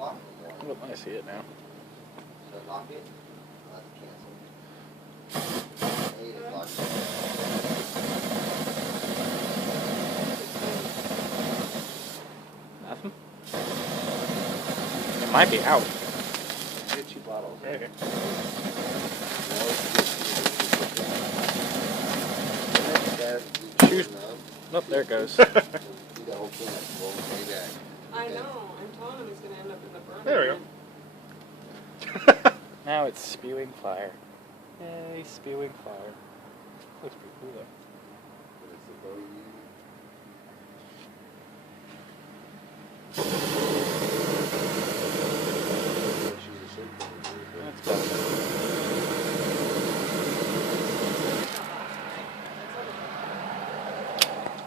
lock no more. Oh, I see it now. Should I lock it? I'll have to cancel. Hey, it locked it. Nothing? It might be out. Get 2 bottles. Okay. Shoot. Nope, there it goes. Do the whole thing like roll way back. I know. I'm telling him he's going to end up in the burn. There we go. Now it's spewing fire. Yay, spewing fire. Looks pretty cool though. What is the bow you use?